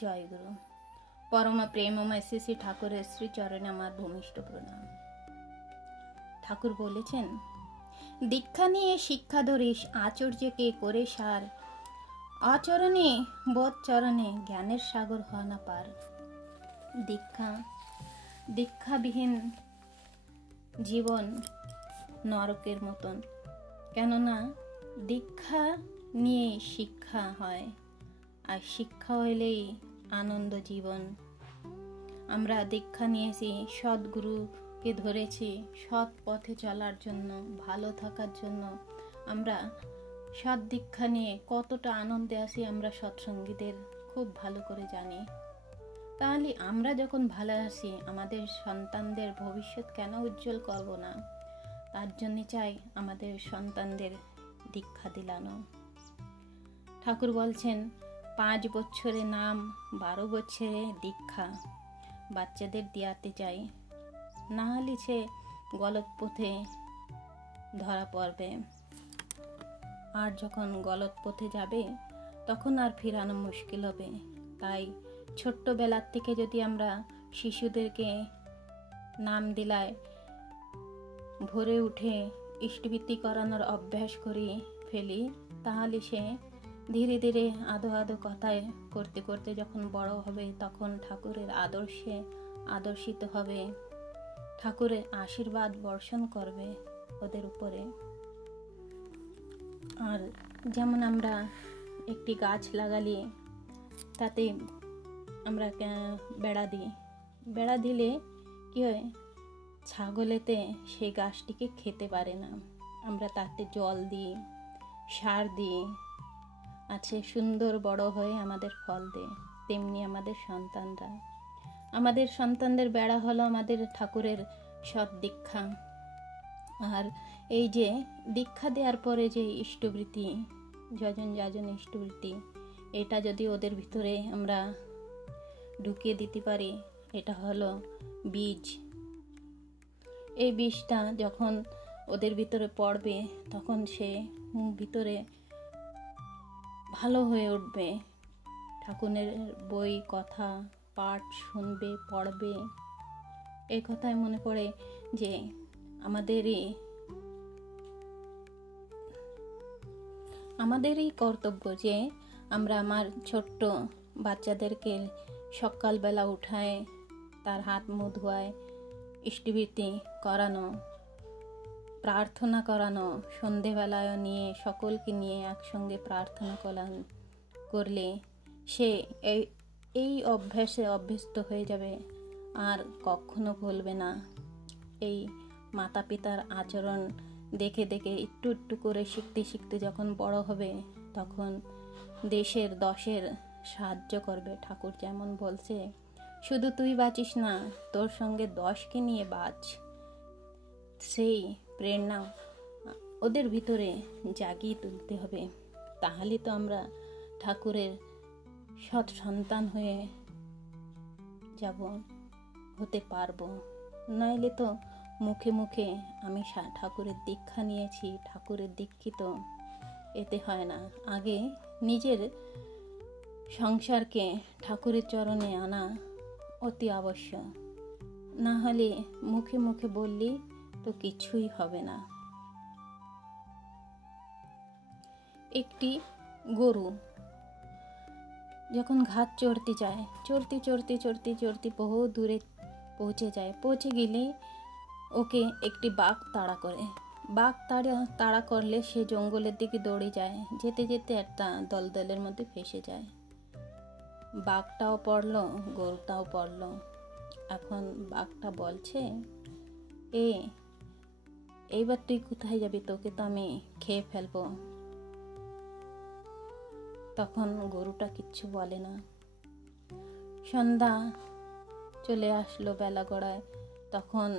জয়গুরু। পরম প্রেমময় শ্রী শ্রী ঠাকুরের শ্রীচরণে আমার ভূমিষ্ঠ প্রণাম। ঠাকুর বলেছেন, দীক্ষা নিয়ে শিক্ষা ধরিস, আচর্যকে করে সার, আচরণে বোধ চরণে জ্ঞানের সাগর হয় না পার। দীক্ষাবিহীন জীবন নরকের মতন, কেননা দীক্ষা নিয়ে শিক্ষা হয়, আর শিক্ষা হইলেই আনন্দ জীবন। আমরা দীক্ষা নিয়েছি, সদ্গুরুকে ধরেছি সৎ পথে চলার জন্য, ভালো থাকার জন্য। আমরা সৎ দীক্ষা নিয়ে কতটা আনন্দে আছি আমরা সৎসঙ্গীদের খুব ভালো করে জানি। তাহলে আমরা যখন ভালো আছি, আমাদের সন্তানদের ভবিষ্যৎ কেন উজ্জ্বল করব না? তার জন্য চাই আমাদের সন্তানদের দীক্ষা দিলানো। ঠাকুর বলছেন, 5 বছরে নাম, 12 বছরে দীক্ষা বাচ্চাদের দিয়াতে চাই, না হলে সে গলত পথে ধরা পড়বে। আর যখন গলত পথে যাবে তখন আর ফিরানো মুশকিল হবে। তাই ছোট্টবেলার থেকে যদি আমরা শিশুদেরকে নাম দিলায় ভোরে উঠে ইষ্টবৃত্তি করানোর অভ্যাস করে ফেলি, তাহলে সে ধীরে ধীরে আদো আদো কথায় করতে করতে যখন বড় হবে, তখন ঠাকুরের আদর্শে আদর্শিত হবে, ঠাকুরের আশীর্বাদ বর্ষণ করবে ওদের উপরে। আর যেমন আমরা একটি গাছ লাগালে তাতে আমরা বেড়া দিলে কি হয়, ছাগলেতে সেই গাছটিকে খেতে পারে না। আমরা তাতে জল দিই, সার দিই, আছে সুন্দর বড় হয়ে আমাদের ফল দেয়। তেমনি আমাদের সন্তানদের বেড়া হলো আমাদের ঠাকুরের সৎ দীক্ষা। আর এই যে দীক্ষা দেওয়ার পরে যে ইষ্টবৃত্তি, যজন যাজন ইষ্টবৃত্তি, এটা যদি ওদের ভিতরে আমরা ঢুকিয়ে দিতে পারি, এটা হলো বীজ। এই বীজটা যখন ওদের ভিতরে পড়বে, তখন সে ভিতরে ভালো হয়ে উঠবে, ঠাকুরের বই কথা পাঠ শুনবে, পড়বে। এই কথায় মনে পড়ে যে আমাদেরই কর্তব্য যে আমরা আমার ছোট্ট বাচ্চাদেরকে সকালবেলা উঠায় তার হাত মুখ ধোয়ায় ইষ্টবৃত্তি করানো, প্রার্থনা করানো, সন্ধেবেলায় নিয়ে সকলকে নিয়ে একসঙ্গে প্রার্থনা করলে সে এই অভ্যাসে অভ্যস্ত হয়ে যাবে, আর কখনো ভুলবে না। এই মাতা পিতার আচরণ দেখে দেখে একটু একটু করে শিখতে শিখতে যখন বড় হবে, তখন দেশের 10-এর সাহায্য করবে। ঠাকুর যেমন বলছে, শুধু তুই বাঁচিস না, তোর সঙ্গে 10কে নিয়ে বাঁচ। সেই প্রেরণা ওদের ভিতরে জাগিয়ে তুলতে হবে। তাহলে তো আমরা ঠাকুরের সৎ সন্তান হতে পারবো। নইলে তো মুখে মুখে আমি ঠাকুরের দীক্ষা নিয়েছি, ঠাকুরের দীক্ষিত, এতে হয় না। আগে নিজের সংসারকে ঠাকুরের চরণে আনা অতি আবশ্যক, না হলে মুখে মুখে বললি তো কিছুই হবে না। একটি গরু যখন ঘাট চড়তে যায়, চড়তে বহু দূরে পৌঁছে গেলে ওকে একটি বাঘ তাড়া করে। বাঘ তাড়া করলে সে জঙ্গলের দিকে দৌড়ে যায়, যেতে যেতে একটা দলদলের মধ্যে ফেসে যায়। বাঘটাও পড়লো, গরুটাও পড়লো। এখন বাঘটা বলছে, এইবার তুই কোথায় যাবি? তোকে তো আমি খেয়ে ফেলবো। তখন গরুটা কিচ্ছু বলে না। সন্ধ্যা চলে আসলো, বেলা গড়ায়, তখন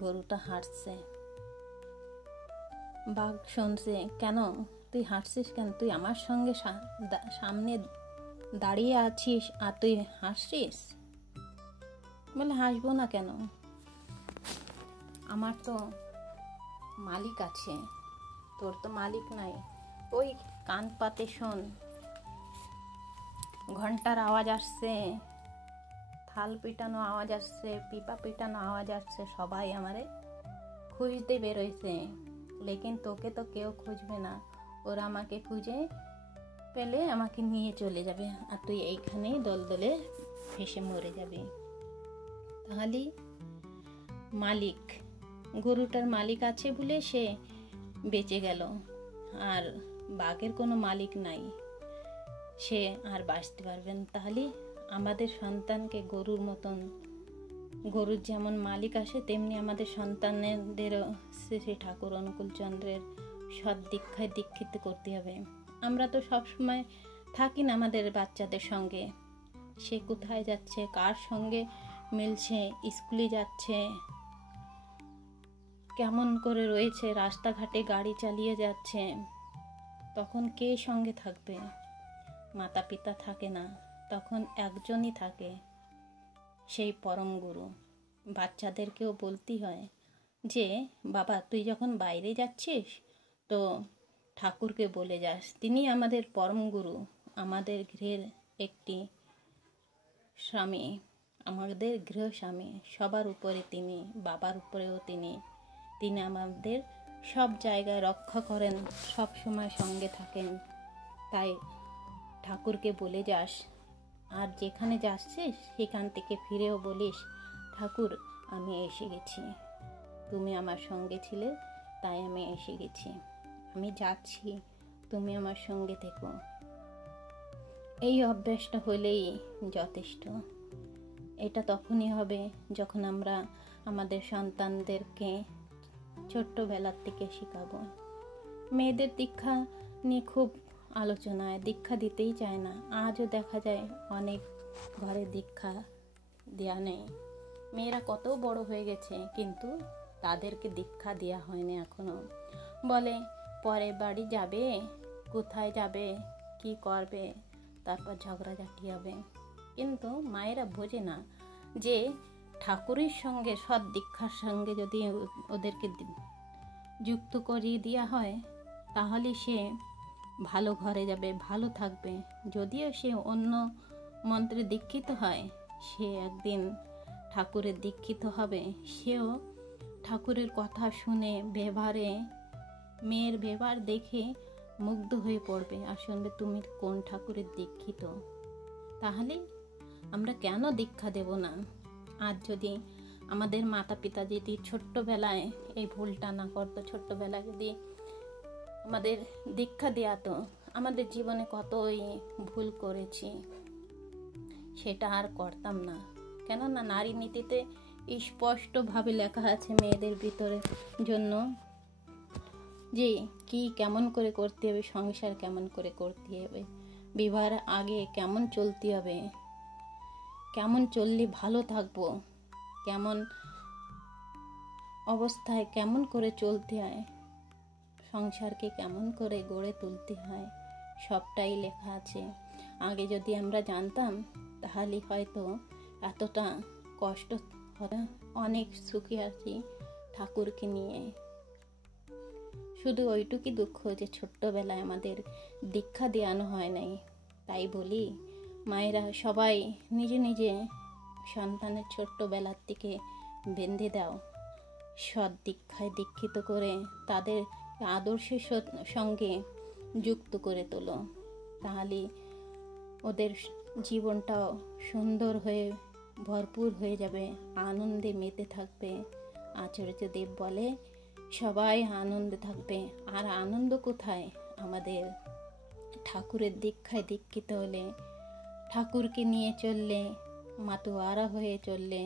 গরুটা হাঁটছে। বাঘ শুনছে, কেন তুই হাঁটছিস কেন? তুই আমার সঙ্গে সামনে দাঁড়িয়ে আছিস আর তুই হাসছিস? বলে, হাসবো না কেন, আমার তো মালিক আছে, তোর তো মালিক নাই। ওই কান পাতে শোন। ঘন্টার আওয়াজ আসছে, থাল পিটানো আওয়াজ আসছে, পিপা পিটানো আওয়াজ আসছে, সবাই আমারে খুঁজতে বেরোইছে। লেকিন তোকে তো কেউ খুঁজবে না, ওরা আমাকে খুঁজে পেলে আমাকে নিয়ে চলে যাবে, আর তুই এইখানেই দলদলে ভেসে মরে যাবি। তাহলে মালিক, গরুটার মালিক আছে বলে সে বেঁচে গেল, আর বাঘের কোনো মালিক নাই, সে আর বাঁচতে পারবেন। তাহলে আমাদের সন্তানকে গরুর মতন, গরুর যেমন মালিক আসে তেমনি আমাদের সন্তানদেরও শ্রী ঠাকুর অনুকূলচন্দ্রের সৎ দীক্ষায় দীক্ষিত করতে হবে। আমরা তো সবসময় থাকি না আমাদের বাচ্চাদের সঙ্গে, সে কোথায় যাচ্ছে, কার সঙ্গে মিলছে, স্কুলে যাচ্ছে, কেমন করে রয়েছে, রাস্তাঘাটে গাড়ি চালিয়ে যাচ্ছে, তখন কে সঙ্গে থাকবে? মাতা পিতা থাকে না, তখন একজনই থাকে, সেই পরম গুরু। বাচ্চাদেরকেও বলতেই হয় যে বাবা তুই যখন বাইরে যাচ্ছিস তো ঠাকুরকে বলে যাস, তিনি আমাদের পরম গুরু, আমাদের গৃহের একটি স্বামী, আমাদের গৃহ স্বামী, সবার উপরে তিনি, বাবার উপরেও তিনি আমাদের সব জায়গায় রক্ষা করেন, সব সময় সঙ্গে থাকেন। তাই ঠাকুরকে বলে যাস, আর যেখানে যাচ্ছিস সেখান থেকে ফিরেও বলিস ঠাকুর আমি এসে গেছি, তুমি আমার সঙ্গে ছিলে তাই আমি এসে গেছি, আমি যাচ্ছি, তুমি আমার সঙ্গে থেকো। এই অভ্যাসটা হলেই যথেষ্ট। এটা তখনই হবে যখন আমরা আমাদের সন্তানদেরকে ছোট্টবেলার থেকে শেখাবো। মেয়েদের দীক্ষা নিয়ে খুব আলোচনায়, দীক্ষা দিতেই চায় না, আজও দেখা যায় অনেক ঘরে দীক্ষা দেয়া নেই। মেয়েরা কত বড় হয়ে গেছে কিন্তু তাদেরকে দীক্ষা দেওয়া হয়নি এখনো। বলে পরে বাড়ি যাবে, কোথায় যাবে, কি করবে, তারপর ঝগড়াঝাটি হবে। কিন্তু মায়েরা বোঝে না যে ঠাকুরের সঙ্গে, সৎ দীক্ষার সঙ্গে যদি ওদেরকে যুক্ত করিয়ে দেওয়া হয় তাহলে সে ভালো ঘরে যাবে, ভালো থাকবে। যদিও সে অন্য মন্ত্রে দীক্ষিত হয়, সে একদিন ঠাকুরের দীক্ষিত হবে, সেও ঠাকুরের কথা শুনে ব্যবহারে, মেয়ের ব্যবহার দেখে মুগ্ধ হয়ে পড়বে আর শুনবে তুমি কোন ঠাকুরের দীক্ষিত। তাহলে আমরা কেন দীক্ষা দেব না? আর যদি আমাদের মাতা পিতা যদি ছোট্টবেলায় এই ভুলটা না করতো, ছোট্টবেলায় যদি আমাদের দীক্ষা দেয়া তো, আমাদের জীবনে কতই ভুল করেছি সেটা আর করতাম না। কেননা নারী নীতিতে স্পষ্টভাবে লেখা আছে মেয়েদের ভিতরে জন্য যে কি কেমন করে করতে হবে, সংসার কেমন করে করতে হবে, বিবাহের আগে কেমন চলতে হবে, কেমন চললে ভালো থাকবো, কেমন অবস্থায় কেমন করে চলতে হয়, সংসারকে কেমন করে গড়ে তুলতে হয়, সবটাই লেখা আছে। আগে যদি আমরা জানতাম তাহলে হয়তো এতটা কষ্ট হতো। অনেক সুখী আছি ঠাকুরকে নিয়ে। শুধু ওইটুকুই দুঃখ যে ছোট্টবেলায় আমাদের দীক্ষা দেওয়ানো হয় নাই। তাই বলি মায়েরা সবাই নিজে নিজে সন্তানের ছোট্টবেলার থেকে বেঁধে দাও, সৎ দীক্ষায় দীক্ষিত করে তাদের আদর্শের সঙ্গে যুক্ত করে তোলো। তাহলে ওদের জীবনটাও সুন্দর হয়ে ভরপুর হয়ে যাবে, আনন্দে মেতে থাকবে। আচার্যদেব বলে সবাই আনন্দে থাকবে। আর আনন্দ কোথায়? আমাদের ঠাকুরের দীক্ষায় দীক্ষিত হলে, ঠাকুরকে নিয়ে চললে, মাতোয়ারা হয়ে চললে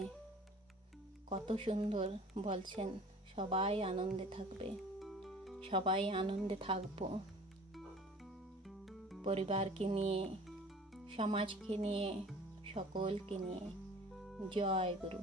কত সুন্দর বলছেন, সবাই আনন্দে থাকবে, সবাই আনন্দে থাকবো। পরিবারকে নিয়ে, সমাজকে নিয়ে, সকলকে নিয়ে। জয় গুরু।